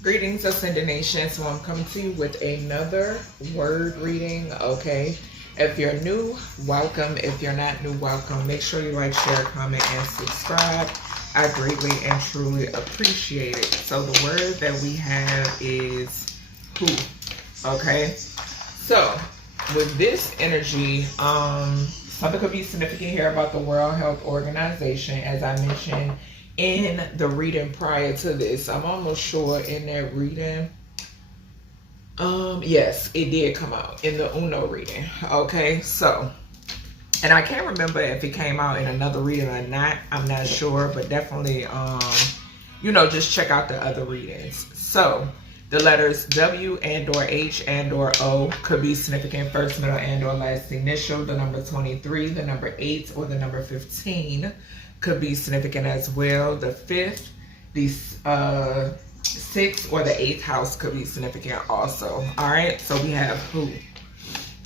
Greetings, Ascended Nation. So I'm coming to you with another word reading, okay? If you're new, welcome. If you're not new, welcome. Make sure you like, share, comment, and subscribe. I greatly and truly appreciate it. So the word that we have is who, okay? So with this energy, something could be significant here about the World Health Organization, as I mentioned in the reading prior to this. I'm almost sure in that reading, yes, it did come out in the Uno reading. Okay, so, and I can't remember if it came out in another reading or not. I'm not sure, but definitely, you know, just check out the other readings. So the letters W and or H and or O could be significant first, middle, and or last initial. The number 23, the number 8, or the number 15 could be significant as well. The 5th, the 6th, or the 8th house could be significant also. All right, so we have who.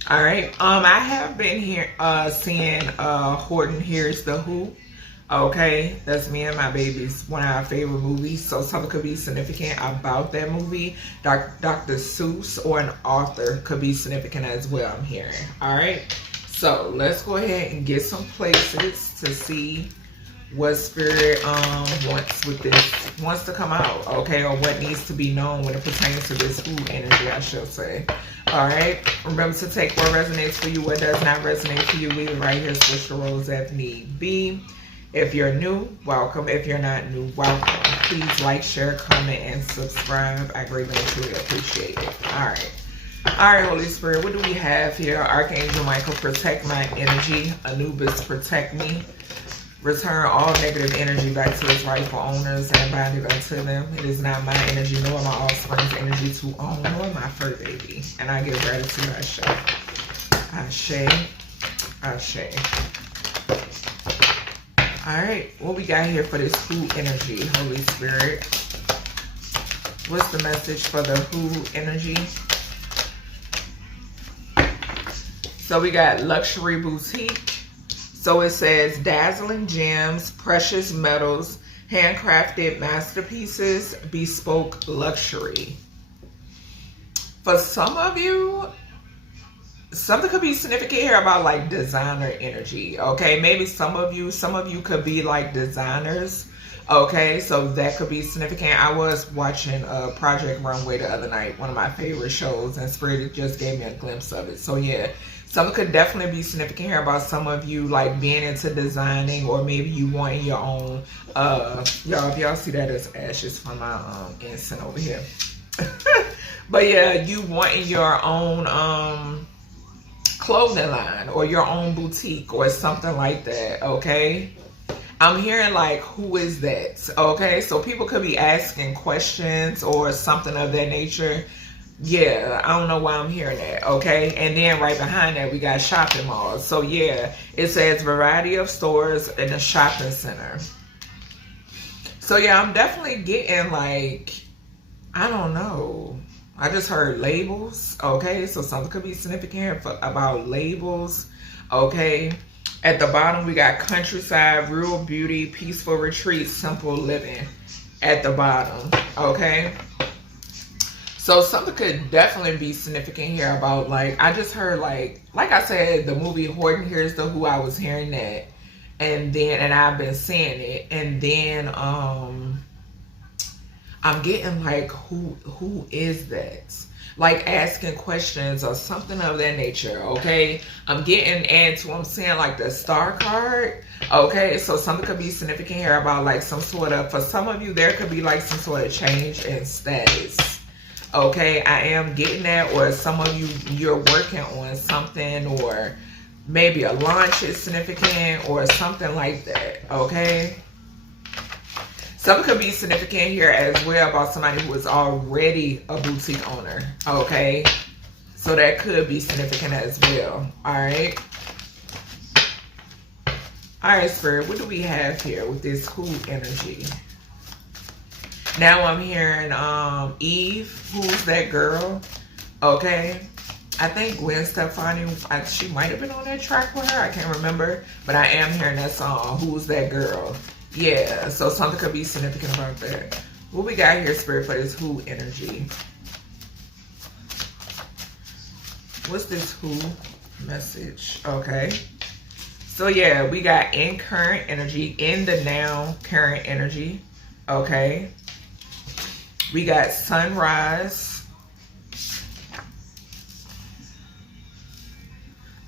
All right, I have been here seeing Horton Hears the Who. Okay, that's me and my babies, one of our favorite movies. So something could be significant about that movie. Dr. Seuss or an author could be significant as well, I'm hearing. All right, so let's go ahead and get some places to see what spirit wants to come out, okay, or what needs to be known when it pertains to this who energy, I should say. All right, remember to take what resonates for you, what does not resonate for you, leave it right here, switch the roles if need be. If you're new, welcome. If you're not new, welcome. Please like, share, comment, and subscribe. I greatly and truly appreciate it. All right, Holy Spirit, what do we have here? Archangel Michael, protect my energy. Anubis, protect me. Return all negative energy back to its rightful owners and bind it unto them. It is not my energy, nor my offspring's energy to own, nor my fur baby. And I give gratitude, Ashe. Ashe. Ashe. All right, what we got here for this who energy, Holy Spirit? What's the message for the who energy? So we got luxury boutique. So it says dazzling gems, precious metals, handcrafted masterpieces, bespoke luxury. For some of you, something could be significant here about like designer energy, okay? Maybe some of you could be like designers, okay? So that could be significant. I was watching Project Runway the other night, one of my favorite shows, and Spirit just gave me a glimpse of it. So yeah, something could definitely be significant here about some of you like being into designing, or maybe you wanting your own, y'all, if y'all see that as ashes from my incense over here. But yeah, you wanting your own clothing line or your own boutique or something like that, okay? I'm hearing like, who is that? Okay, so people could be asking questions or something of that nature. Yeah, I don't know why I'm hearing that, okay? And then right behind that, we got shopping malls. So yeah, it says variety of stores in a shopping center. So yeah, I'm definitely getting like, I don't know. I just heard labels, okay? So something could be significant here about labels, okay? At the bottom, we got countryside, rural beauty, peaceful retreat, simple living at the bottom, okay? So something could definitely be significant here about like, I just heard like I said, the movie Horton Hears the Who, I was hearing that. And I've been seeing it. And then I'm getting like, who is that? Like asking questions or something of that nature, okay? I'm getting into, I'm seeing like the star card, okay? So something could be significant here about like some sort of, for some of you, there could be like some sort of change in status, okay? I am getting that, or some of you, you're working on something, or maybe a launch is significant or something like that, okay? Something could be significant here as well about somebody who is already a boutique owner, okay? So that could be significant as well, all right? All right, Spirit, what do we have here with this who energy? Now I'm hearing Eve, who's that girl, okay? I think Gwen Stefani, she might have been on that track with her, I can't remember, but I am hearing that song, Who's That Girl? Yeah, so something could be significant about that. What we got here, Spirit, for this who energy? What's this who message? Okay. So yeah, we got in current energy, in the now current energy. Okay. We got sunrise.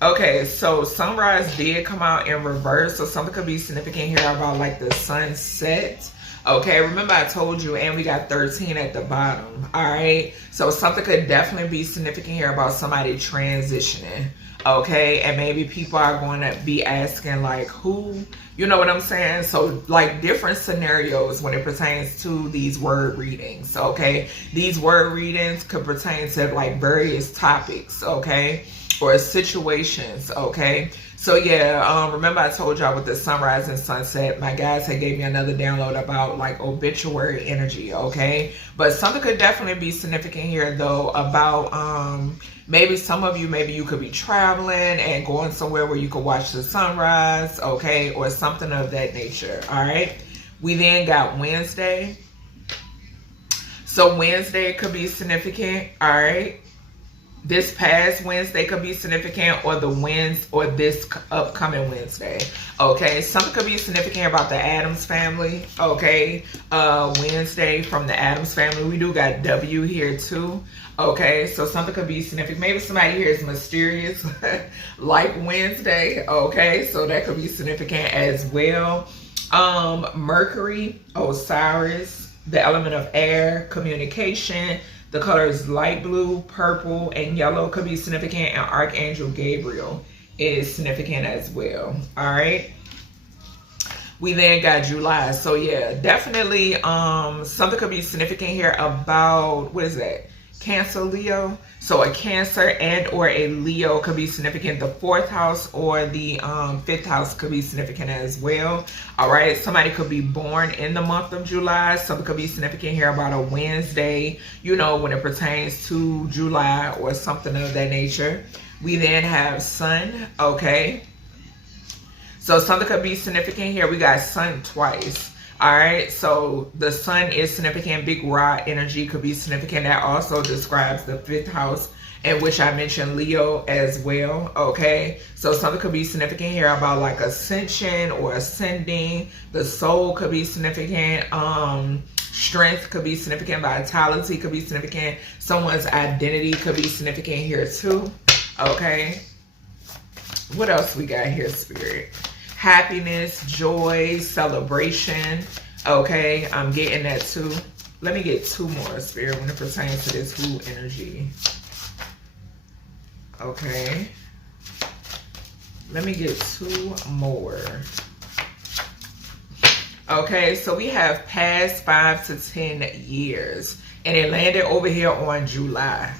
Okay, so sunrise did come out in reverse. So something could be significant here about like the sunset. Okay, remember I told you, and we got 13 at the bottom. All right, so something could definitely be significant here about somebody transitioning. Okay, and maybe people are going to be asking like who, you know what I'm saying? So like different scenarios when it pertains to these word readings. Okay, these word readings could pertain to like various topics, okay, or situations. Okay, so yeah, remember I told y'all with the sunrise and sunset, my guys had gave me another download about like obituary energy. Okay, but something could definitely be significant here though about maybe some of you, maybe you could be traveling and going somewhere where you could watch the sunrise, okay, or something of that nature. All right, we then got Wednesday. So Wednesday could be significant. All right, this past Wednesday could be significant, or the or this upcoming Wednesday. Okay, something could be significant about the Addams family. Okay, Wednesday from the Addams family. We do got W here too. Okay, so something could be significant. Maybe somebody here is mysterious, like Wednesday. Okay, so that could be significant as well. Mercury, Osiris, the element of air, communication. The colors light blue, purple, and yellow could be significant, and Archangel Gabriel is significant as well. All right. We then got July. So yeah, definitely something could be significant here about, what is that? Cancer, Leo. So a Cancer and or a Leo could be significant. The 4th house or the 5th house could be significant as well. All right, somebody could be born in the month of July. Something could be significant here about a Wednesday, you know, when it pertains to July or something of that nature. We then have Sun. Okay, so something could be significant here. We got Sun twice. All right, so the sun is significant. Big Ra energy could be significant. That also describes the 5th house, in which I mentioned Leo as well. Okay, so something could be significant here about like ascension or ascending. The soul could be significant. Strength could be significant. Vitality could be significant. Someone's identity could be significant here too. Okay, what else we got here, Spirit? Happiness, joy, celebration. Okay, I'm getting that too. Let me get 2 more, Spirit, when it pertains to this who energy. Okay, let me get 2 more. Okay, so we have past 5 to 10 years, and it landed over here on July.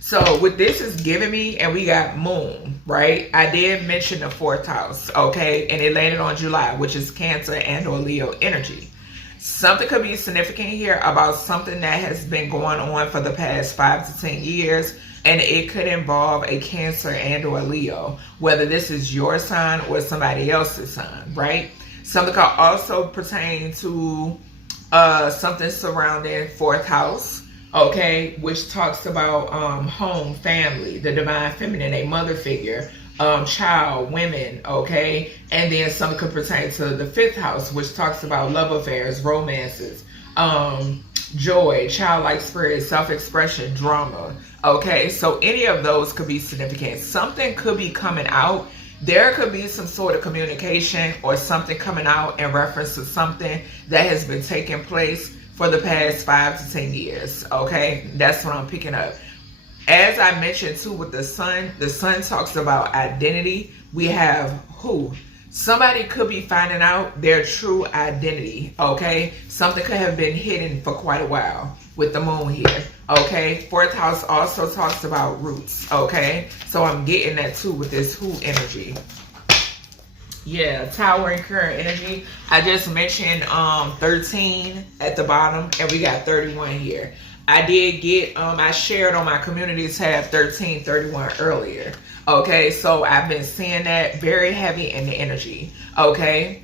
So what this is giving me, and we got moon, right? I did mention the 4th house, okay? And it landed on July, which is Cancer and or Leo energy. Something could be significant here about something that has been going on for the past 5 to 10 years. And it could involve a Cancer and or Leo, whether this is your sign or somebody else's sign, right? Something could also pertain to something surrounding 4th house. Okay, which talks about home, family, the divine feminine, a mother figure, child, women, okay? And then something could pertain to the 5th house, which talks about love affairs, romances, joy, childlike spirit, self-expression, drama, okay? So any of those could be significant. Something could be coming out. There could be some sort of communication or something coming out in reference to something that has been taking place for the past 5 to 10 years, okay? That's what I'm picking up. As I mentioned too with the sun talks about identity. We have who? Somebody could be finding out their true identity, okay? Something could have been hidden for quite a while with the moon here, okay? 4th house also talks about roots, okay? So I'm getting that too with this who energy. Yeah, Tower and current energy. I just mentioned 13 at the bottom, and we got 31 here. I did get, I shared on my community tab 1331 earlier. Okay, so I've been seeing that very heavy in the energy. Okay,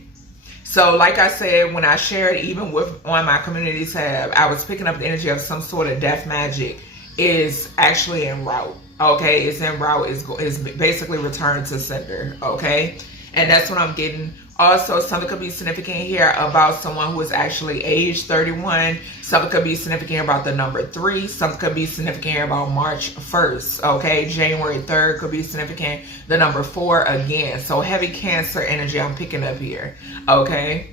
So like I said, when I shared, even with on my community tab, I was picking up the energy of some sort of death magic is actually en route. Okay, it's en route, is basically returned to sender. Okay, and that's what I'm getting. Also, something could be significant here about someone who is actually age 31. Something could be significant about the number 3. Something could be significant here about March 1st. Okay, January 3rd could be significant. The number 4 again. So heavy Cancer energy I'm picking up here. Okay,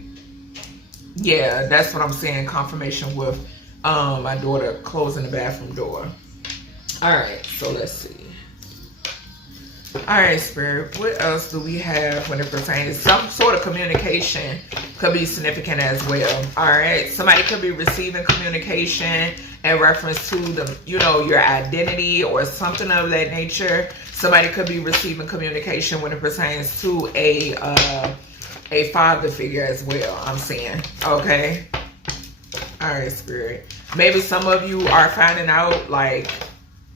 yeah, that's what I'm seeing. Confirmation with my daughter closing the bathroom door. All right, so let's see. All right, Spirit, what else do we have when it pertains? Some sort of communication could be significant as well. All right, somebody could be receiving communication in reference to the, you know, your identity or something of that nature. Somebody could be receiving communication when it pertains to a father figure as well, I'm saying. Okay. All right, Spirit. Maybe some of you are finding out, like,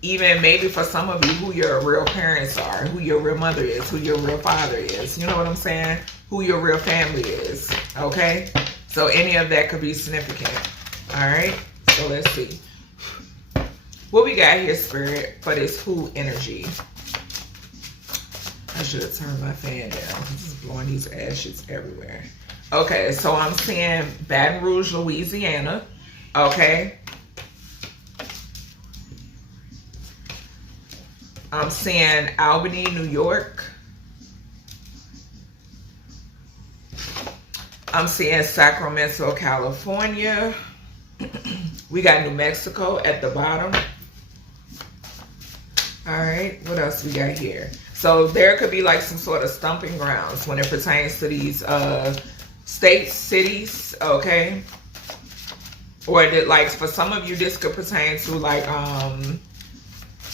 even maybe for some of you, who your real parents are, who your real mother is, who your real father is. You know what I'm saying? Who your real family is. Okay? So any of that could be significant. All right? So let's see. What we got here, Spirit, for this who energy? I should have turned my fan down. I'm just blowing these ashes everywhere. Okay, so I'm seeing Baton Rouge, Louisiana. Okay? I'm seeing Albany, New York. I'm seeing Sacramento, California. We got New Mexico at the bottom. All right, what else we got here? So there could be like some sort of stomping grounds when it pertains to these states, cities, okay? Or that, like, for some of you, this could pertain to like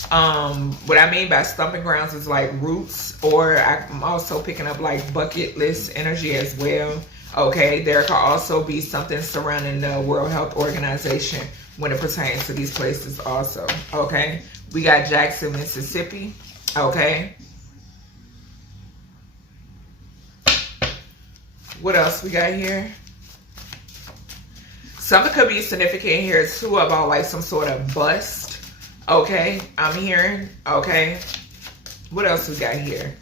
what I mean by stomping grounds is like roots, or I'm also picking up like bucket list energy as well. Okay, there could also be something surrounding the World Health Organization when it pertains to these places also. Okay, we got Jackson, Mississippi. Okay, what else we got here? Something could be significant here too about like some sort of bust. Okay, I'm hearing. Okay, what else we got here?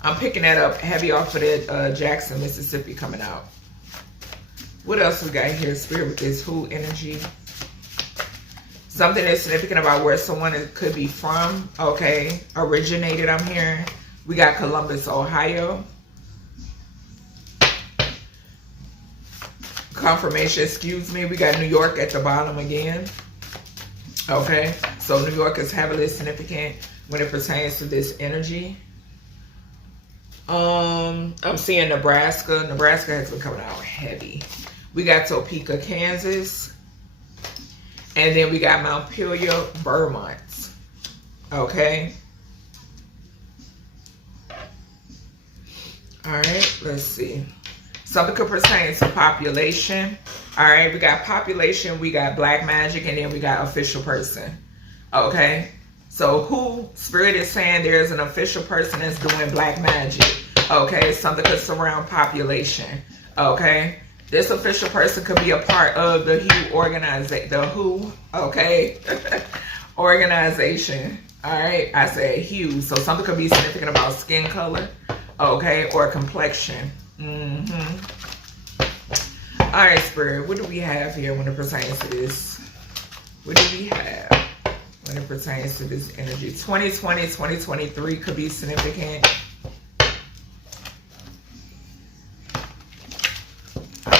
I'm picking that up heavy off of that Jackson, Mississippi coming out. What else we got here, Spirit, with this who energy? Something that's significant about where someone could be from. Okay, originated, I'm hearing. We got Columbus, Ohio. Confirmation, excuse me. We got New York at the bottom again. Okay, so New York is heavily significant when it pertains to this energy. I'm seeing Nebraska. Nebraska has been coming out heavy. We got Topeka, Kansas. And then we got Montpelier, Vermont. Okay. All right, let's see. Something could pertain to population. All right, we got population, we got black magic, and then we got official person. Okay, so who Spirit is saying there's an official person that's doing black magic. Okay, something could surround population. Okay, this official person could be a part of the Who organization. The Who, okay, organization. All right, I said hue, so something could be significant about skin color. Okay, or complexion. All right, Spirit, what do we have here when it pertains to this? What do we have when it pertains to this energy? 2020, 2023 could be significant. All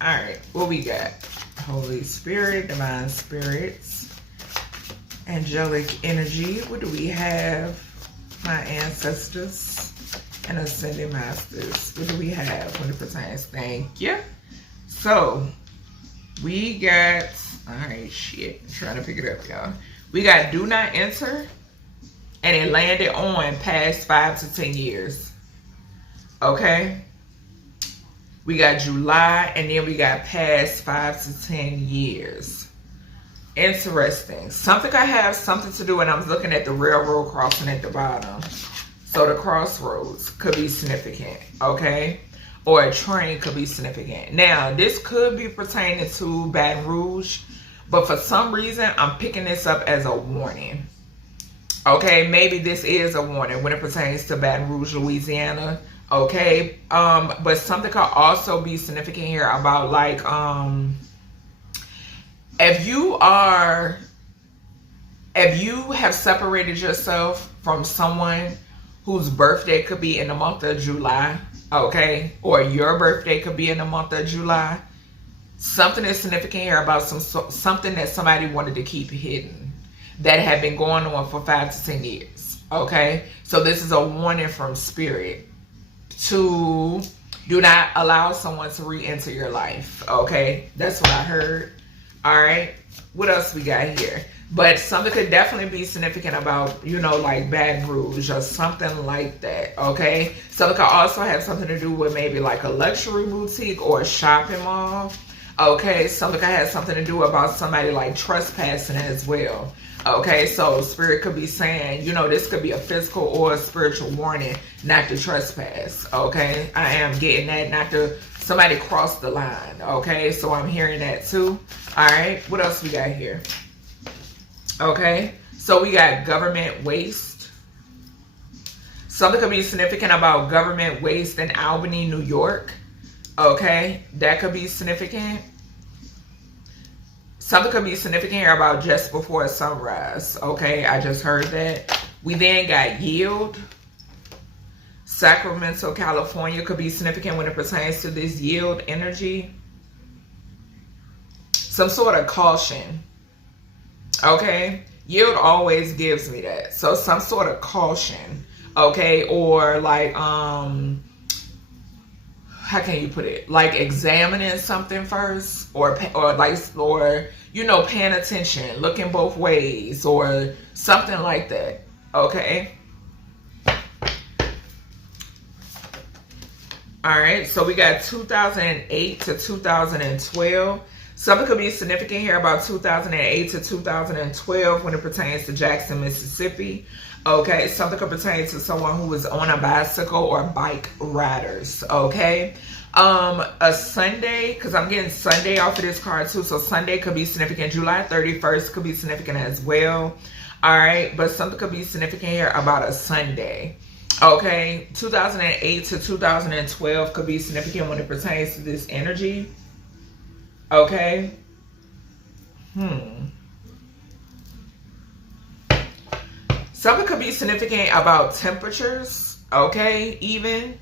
right, what we got? Holy Spirit, divine spirits, angelic energy. What do we have? My ancestors and ascended masters. What do we have when it pertains? Thank you. So we got, all right, shit, I'm trying to pick it up, y'all. We got do not enter, and it landed on past 5 to 10 years. Okay, we got July, and then we got past 5 to 10 years. Interesting. Something I have something to do, and I'm looking at the railroad crossing at the bottom. So the crossroads could be significant. Okay. or a train could be significant. Now, this could be pertaining to Baton Rouge, but for some reason, I'm picking this up as a warning. Okay, maybe this is a warning when it pertains to Baton Rouge, Louisiana. Okay, but something could also be significant here about like, if you have separated yourself from someone whose birthday could be in the month of July, okay, or your birthday could be in the month of July, something is significant here about something that somebody wanted to keep hidden that had been going on for 5 to 10 years, okay? So this is a warning from Spirit to do not allow someone to re-enter your life, okay? That's what I heard. All right, what else we got here? But something could definitely be significant about, you know, like Baton Rouge or something like that, okay? Something could also have something to do with maybe like a luxury boutique or a shopping mall, okay? Something could have something to do about somebody like trespassing as well, okay? So Spirit could be saying, you know, this could be a physical or a spiritual warning not to trespass, okay? I am getting that, not to somebody cross the line, okay? So I'm hearing that too. All right, what else we got here? Okay, so we got government waste. Something could be significant about government waste in Albany, New York. Okay, that could be significant. Something could be significant here about just before sunrise. Okay, I just heard that. We then got yield. Sacramento, California could be significant when it pertains to this yield energy. Some sort of caution. Okay, yield always gives me that. So some sort of caution, okay, or like how can you put it? Like examining something first, or you know, paying attention, looking both ways, or something like that. Okay. All right, so we got 2008 to 2012. Something could be significant here about 2008 to 2012 when it pertains to Jackson, Mississippi. Okay, something could pertain to someone who was on a bicycle or bike riders. Okay, a Sunday, because I'm getting Sunday off of this card too. So Sunday could be significant. July 31st could be significant as well. All right, but something could be significant here about a Sunday. Okay, 2008 to 2012 could be significant when it pertains to this energy. Okay. Something could be significant about temperatures. Okay, even.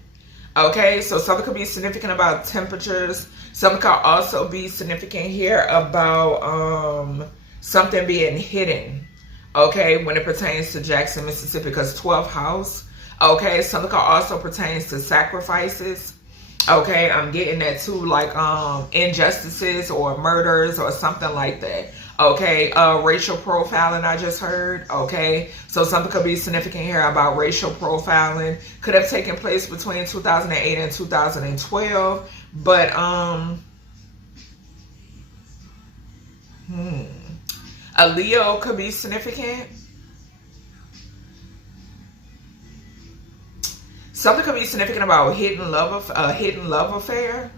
Okay, so something could be significant about temperatures. Something could also be significant here about something being hidden. Okay, when it pertains to Jackson, Mississippi, because 12th house. Okay, something could also pertains to sacrifices. Okay, I'm getting that too, like injustices or murders or something like that. Okay, racial profiling I just heard. Okay, so something could be significant here about racial profiling. Could have taken place between 2008 and 2012, but a Leo could be significant. Something could be significant about hidden love affair.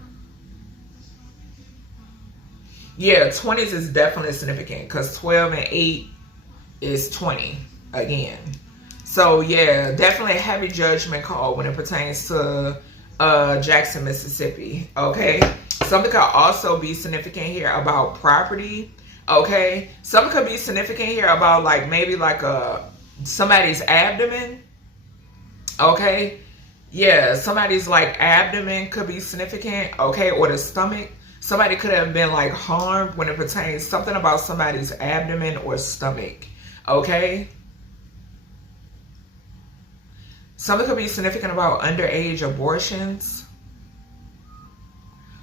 Yeah, 20s is definitely significant because 12 and 8 is 20 again. So yeah, definitely a heavy judgment call when it pertains to Jackson, Mississippi. Okay, something could also be significant here about property. Okay, something could be significant here about like maybe like somebody's abdomen. Okay. Yeah, somebody's like abdomen could be significant, okay, or the stomach. Somebody could have been like harmed when it pertains something about somebody's abdomen or stomach, okay? Something could be significant about underage abortions.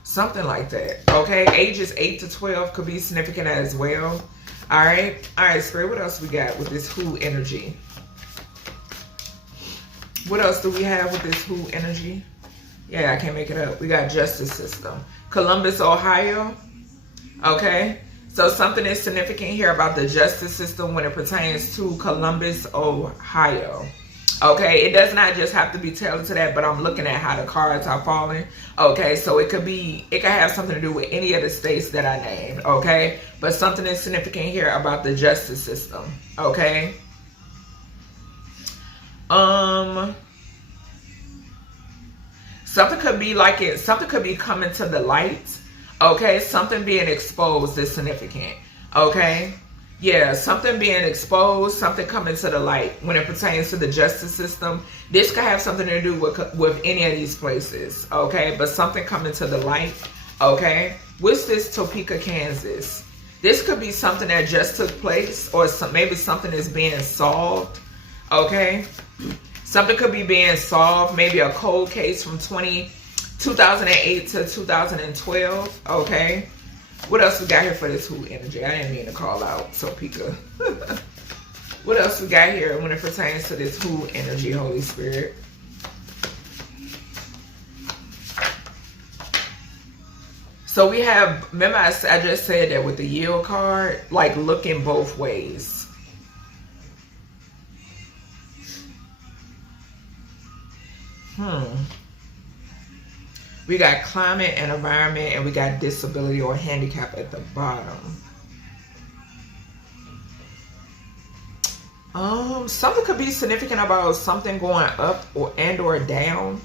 Something like that, okay? Ages 8 to 12 could be significant as well. All right, Spirit, what else we got with this Who energy? What else do we have with this Who energy? Yeah, I can't make it up. We got justice system. Columbus, Ohio. Okay. So something is significant here about the justice system when it pertains to Columbus, Ohio. Okay, it does not just have to be tailored to that, but I'm looking at how the cards are falling. Okay, so it could have something to do with any of the states that I named. Okay, but something is significant here about the justice system. Okay. Something could be something could be coming to the light. Okay, something being exposed is significant. Okay. Yeah, something being exposed, something coming to the light when it pertains to the justice system. This could have something to do with any of these places, okay? But something coming to the light, okay? What's this, Topeka, Kansas? This could be something that just took place, or maybe something is being solved, okay? Something could be being solved, maybe a cold case from 2008 to 2012, okay? What else we got here for this Who energy? I didn't mean to call out Topeka. What else we got here when it pertains to this Who energy, Holy Spirit? So we have, remember I just said that with the yield card, like looking both ways. We got climate and environment, and we got disability or handicap at the bottom. Something could be significant about something going up or down.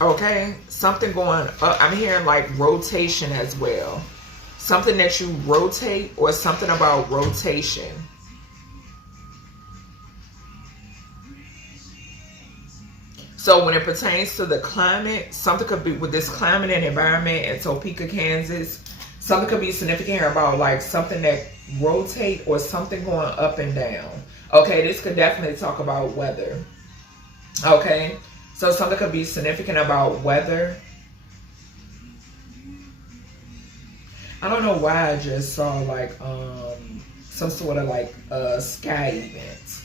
Okay, something going up. I'm hearing like rotation as well. Something that you rotate, or something about rotation. So when it pertains to the climate, something could be with this climate and environment in Topeka, Kansas. Something could be significant here about like something that rotate or something going up and down. Okay, this could definitely talk about weather. Okay, so something could be significant about weather. I don't know why I just saw like some sort of like sky event.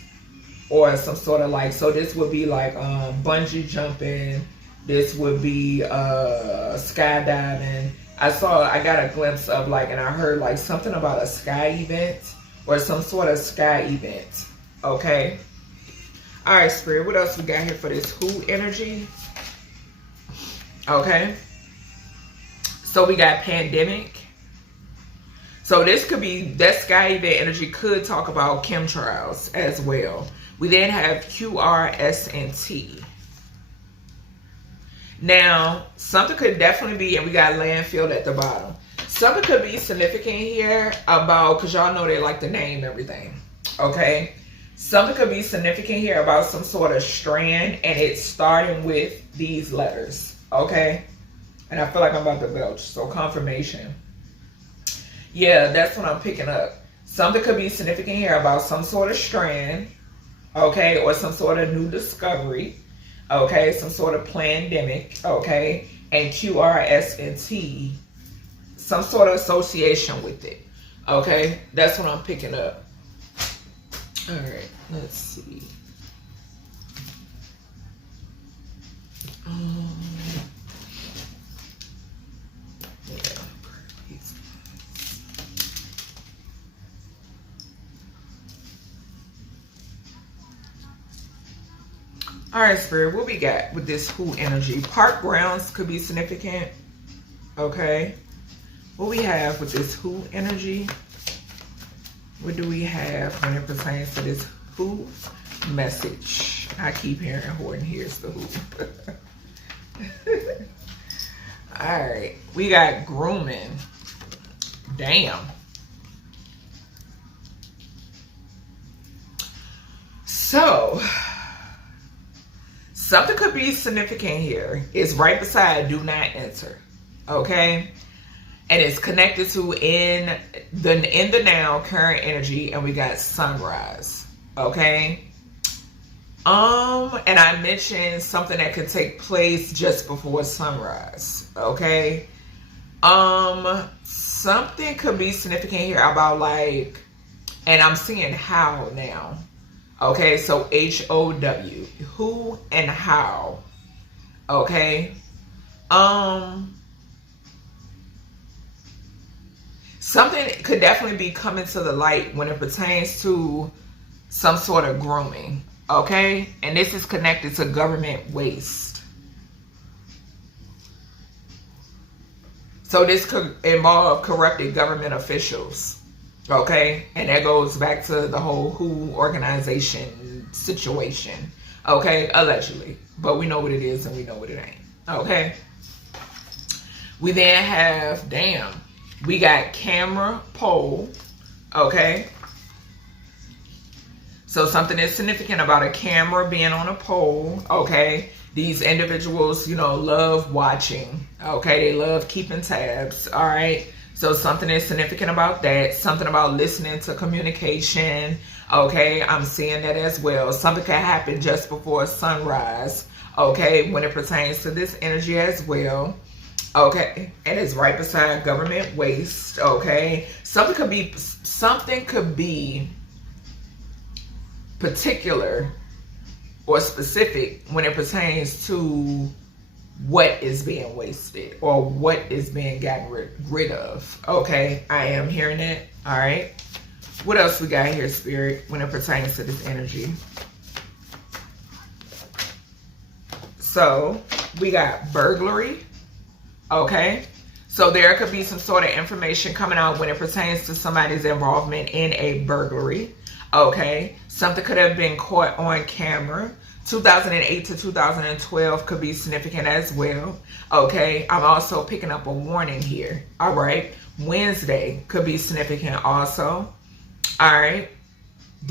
Or some sort of like, so this would be like bungee jumping. This would be skydiving. I got a glimpse of like, and I heard like something about a sky event or some sort of sky event. Okay. All right, Spirit. What else we got here for this Who energy? Okay. So we got pandemic. So this could be, that sky event energy could talk about chemtrails as well. We then have Q, R, S, and T. Now, something could definitely be, and we got landfill at the bottom. Something could be significant here about, because y'all know they like to name everything, okay? Something could be significant here about some sort of strand, and it's starting with these letters, okay? And I feel like I'm about to belch, so confirmation. Yeah, that's what I'm picking up. Something could be significant here about some sort of strand, okay, or some sort of new discovery, okay, some sort of pandemic, okay, and Q, R, S, and T, some sort of association with it, okay? That's what I'm picking up. All right, let's see. All right, Spirit, what we got with this Who energy? Park grounds could be significant. Okay. What we have with this Who energy? What do we have when it pertains to this Who message? I keep hearing Horton here's the Who. All right. We got grooming. Damn. So something could be significant here. It's right beside do not enter. Okay? And it's connected to in the now current energy, and we got sunrise. Okay? And I mentioned something that could take place just before sunrise. Okay? Something could be significant here about like, and I'm seeing how now. Okay, so H-O-W, who and how, okay? Something could definitely be coming to the light when it pertains to some sort of grooming, okay? And this is connected to government waste. So this could involve corrupted government officials, okay? And that goes back to the whole WHO organization situation, okay? Allegedly. But we know what it is and we know what it ain't, okay? We then have, we got camera pole, okay? So something is significant about a camera being on a pole, okay? These individuals, you know, love watching, okay? They love keeping tabs, all right? So something is significant about that. Something about listening to communication, okay? I'm seeing that as well. Something can happen just before sunrise, okay? When it pertains to this energy as well, okay? And it's right beside government waste, okay? Something could be particular or specific when it pertains to what is being wasted or what is being gotten rid of, okay? I am hearing it, all right? What else we got here, Spirit, when it pertains to this energy? So we got burglary, okay? So there could be some sort of information coming out when it pertains to somebody's involvement in a burglary, okay? Something could have been caught on camera. 2008 to 2012 could be significant as well, okay? I'm also picking up a warning here, all right? Wednesday could be significant also, all right?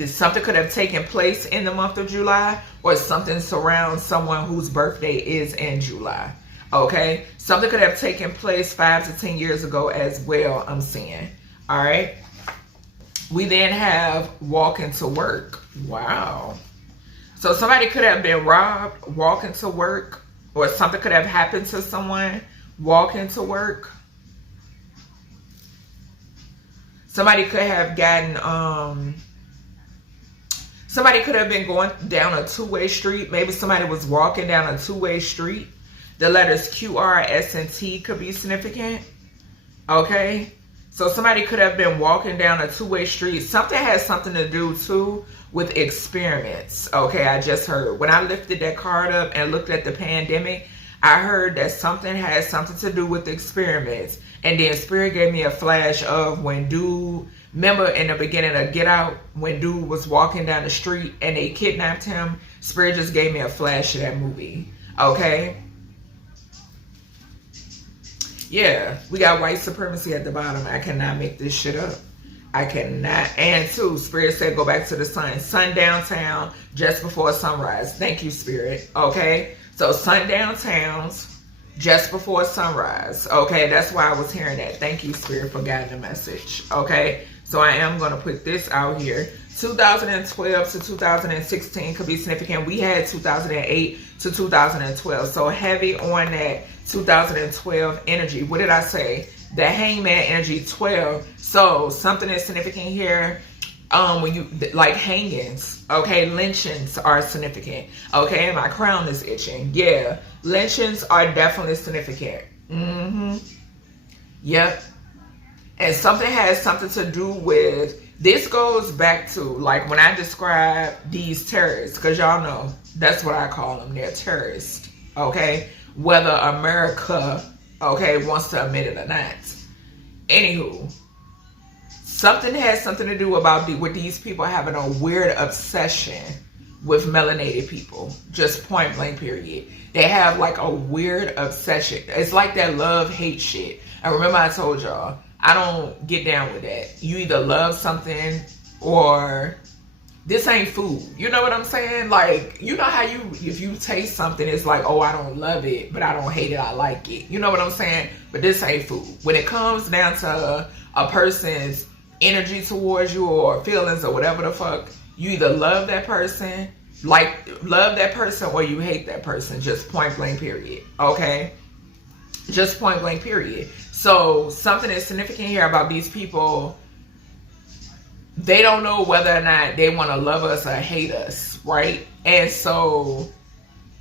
Something could have taken place in the month of July, or something surrounds someone whose birthday is in July, okay? Something could have taken place 5 to 10 years ago as well, I'm seeing, all right? We then have walking to work. Wow. So somebody could have been robbed walking to work, or something could have happened to someone walking to work. Somebody could have gotten, somebody could have been going down a two-way street. Maybe somebody was walking down a two-way street. The letters Q, R, S, and T could be significant, okay? So somebody could have been walking down a two-way street. Something has something to do, too, with experiments. Okay, I just heard. When I lifted that card up and looked at the pandemic, I heard that something has something to do with experiments. And then Spirit gave me a flash of when dude, remember in the beginning of Get Out, when dude was walking down the street and they kidnapped him? Spirit just gave me a flash of that movie. Okay? Yeah, we got white supremacy at the bottom. I cannot make this shit up. I cannot. And two, Spirit said go back to the sun. Sun downtown just before sunrise. Thank you, Spirit. Okay? So sun downtowns just before sunrise. Okay? That's why I was hearing that. Thank you, Spirit, for guiding the message. Okay? So I am going to put this out here. 2012 to 2016 could be significant. We had 2008 to 2012. So heavy on that 2012 energy. What did I say? The hangman energy, 12. So something is significant here. When you like hangings, okay, lynchings are significant. Okay, and my crown is itching. Yeah, lynchings are definitely significant. Yep. And something has something to do with, this goes back to like when I describe these terrorists, because y'all know that's what I call them. They're terrorists. Okay, whether America, okay, wants to admit it or not. Anywho, something has something to do with these people having a weird obsession with melanated people. Just point blank period. They have like a weird obsession. It's like that love-hate shit. And remember I told y'all, I don't get down with that. You either love something or this ain't food. You know what I'm saying? Like, you know how if you taste something, it's like, oh, I don't love it, but I don't hate it, I like it. You know what I'm saying? But this ain't food. When it comes down to a person's energy towards you or feelings or whatever the fuck, you either love that person, or you hate that person. Just point blank period. Okay? Just point blank period. So something is significant here about these people. They don't know whether or not they want to love us or hate us, right? And so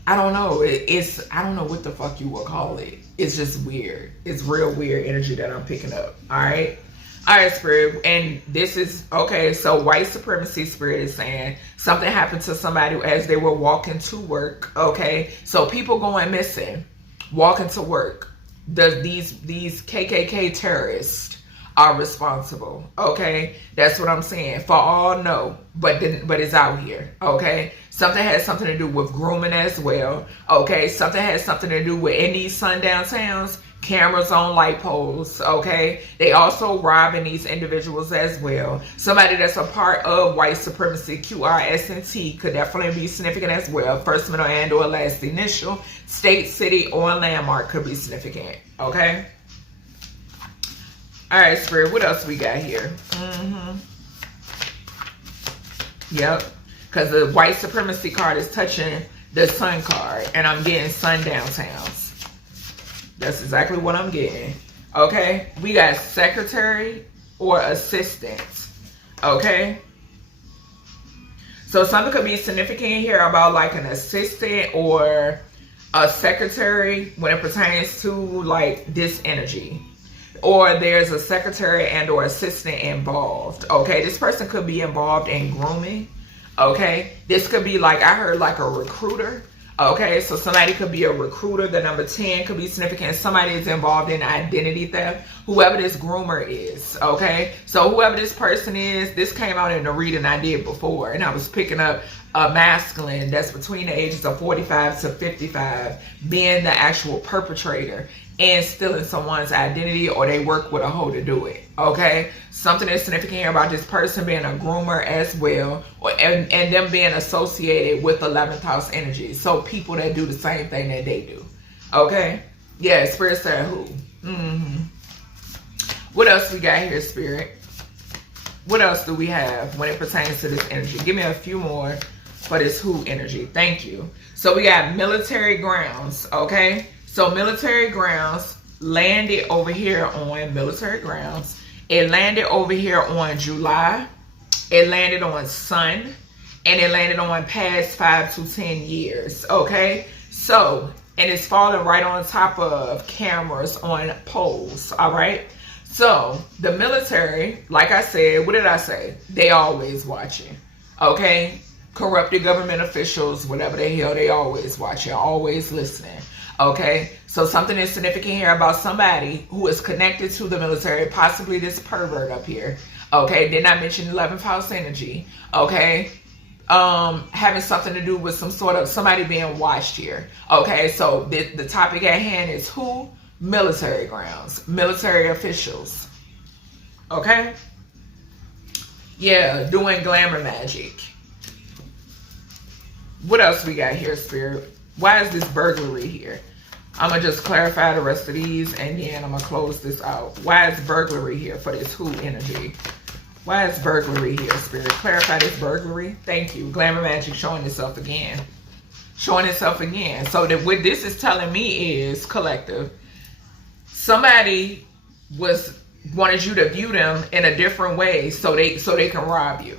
I don't know. I don't know what the fuck you would call it. It's just weird. It's real weird energy that I'm picking up. All right. All right, Spirit, and this is, okay, so white supremacy, Spirit is saying something happened to somebody as they were walking to work, okay? So people going missing, walking to work. These KKK terrorists are responsible, okay? That's what I'm saying. For all, no, but it's out here, okay? Something has something to do with grooming as well, okay? Something has something to do with, in these sundown towns, cameras on light poles, okay? They also robbing these individuals as well. Somebody that's a part of white supremacy, QRSNT, could definitely be significant as well. First, middle, and or last initial. State, city, or landmark could be significant, okay? All right, Spirit, what else we got here? Yep, because the white supremacy card is touching the sun card, and I'm getting sundown towns. That's exactly what I'm getting. Okay, we got secretary or assistant. Okay, so something could be significant here about like an assistant or a secretary when it pertains to like this energy. Or there's a secretary and or assistant involved. Okay, this person could be involved in grooming. Okay, this could be like, I heard like a recruiter. Okay, so somebody could be a recruiter. The number 10 could be significant. Somebody is involved in identity theft. Whoever this groomer is, okay? So whoever this person is, this came out in the reading I did before, and I was picking up a masculine that's between the ages of 45 to 55 being the actual perpetrator and stealing someone's identity, or they work with a hoe to do it, okay? Something that's significant here about this person being a groomer as well, and them being associated with 11th house energy. So people that do the same thing that they do, okay? Yeah, Spirit said who? What else we got here, Spirit? What else do we have when it pertains to this energy? Give me a few more for this who energy. Thank you. So we got military grounds, okay? So military grounds landed over here on military grounds. It landed over here on July. It landed on sun. And it landed on past 5 to 10 years, okay? So, and it's falling right on top of cameras on poles, all right? So, the military, like I said, what did I say? They always watching, okay? Corrupted government officials, whatever the hell, they always watching, always listening. Okay, so something is significant here about somebody who is connected to the military, possibly this pervert up here. Okay, did not mention 11th house energy. Okay, having something to do with some sort of somebody being watched here. Okay, so the topic at hand is who? Military grounds, military officials. Okay, yeah, doing glamour magic. What else we got here, Spirit? Why is this burglary here? I'm going to just clarify the rest of these, and then I'm going to close this out. Why is burglary here for this who energy? Why is burglary here, Spirit? Clarify this burglary. Thank you. Glamour magic showing itself again. Showing itself again. So that what this is telling me is, collective, somebody wanted you to view them in a different way so they can rob you.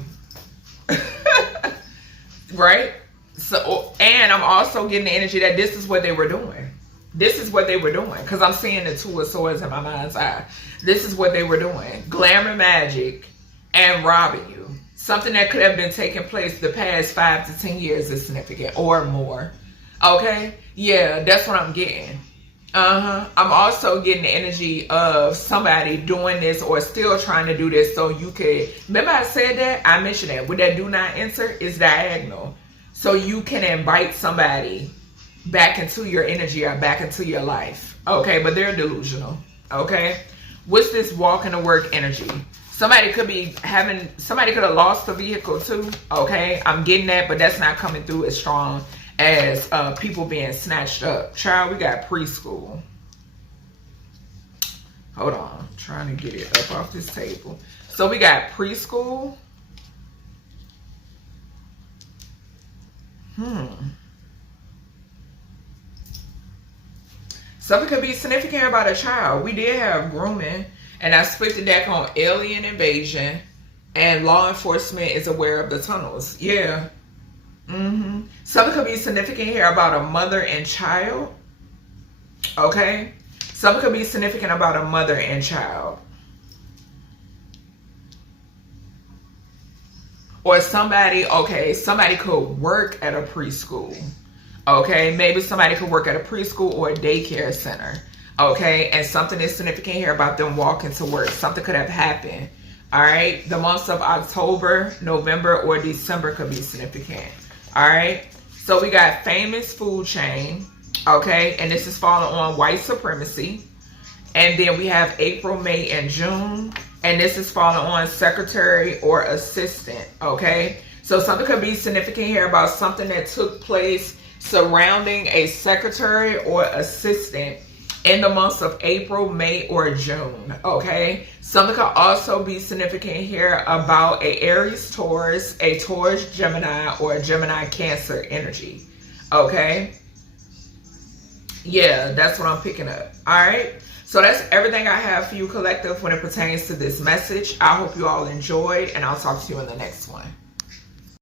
Right? So, and I'm also getting the energy that this is what they were doing. This is what they were doing. Because I'm seeing the 2 of swords in my mind's eye. This is what they were doing. Glamour magic and robbing you. Something that could have been taking place the past 5 to 10 years is significant. Or more. Okay? Yeah, that's what I'm getting. I'm also getting the energy of somebody doing this or still trying to do this so you could... Remember I said that? I mentioned that. With that do not enter, it's diagonal. So you can invite somebody back into your energy or back into your life. Okay, but they're delusional. Okay, what's this walking to work energy? Somebody could have lost a vehicle too. Okay, I'm getting that, but that's not coming through as strong as people being snatched up. Child, we got preschool. Hold on, I'm trying to get it up off this table. So we got preschool. Something could be significant about a child. We did have grooming, and I split the deck on alien invasion, and law enforcement is aware of the tunnels. Yeah. Something could be significant here about a mother and child. Okay. Something could be significant about a mother and child. Or somebody, okay, somebody could work at a preschool. Okay, maybe somebody could work at a preschool or a daycare center. Okay, and something is significant here about them walking to work. Something could have happened. All right, the months of October, November, or December could be significant. All right, so we got famous food chain. Okay, and this is falling on white supremacy. And then we have April, May, and June. And this is falling on secretary or assistant. Okay, so something could be significant here about something that took place surrounding a secretary or assistant in the months of April, May, or June. Okay, something could also be significant here about a Aries Taurus, a Taurus Gemini, or a Gemini Cancer energy. Okay, yeah, that's what I'm picking up. All right, so that's everything I have for you, collective, when it pertains to this message. I hope you all enjoyed, and I'll talk to you in the next one.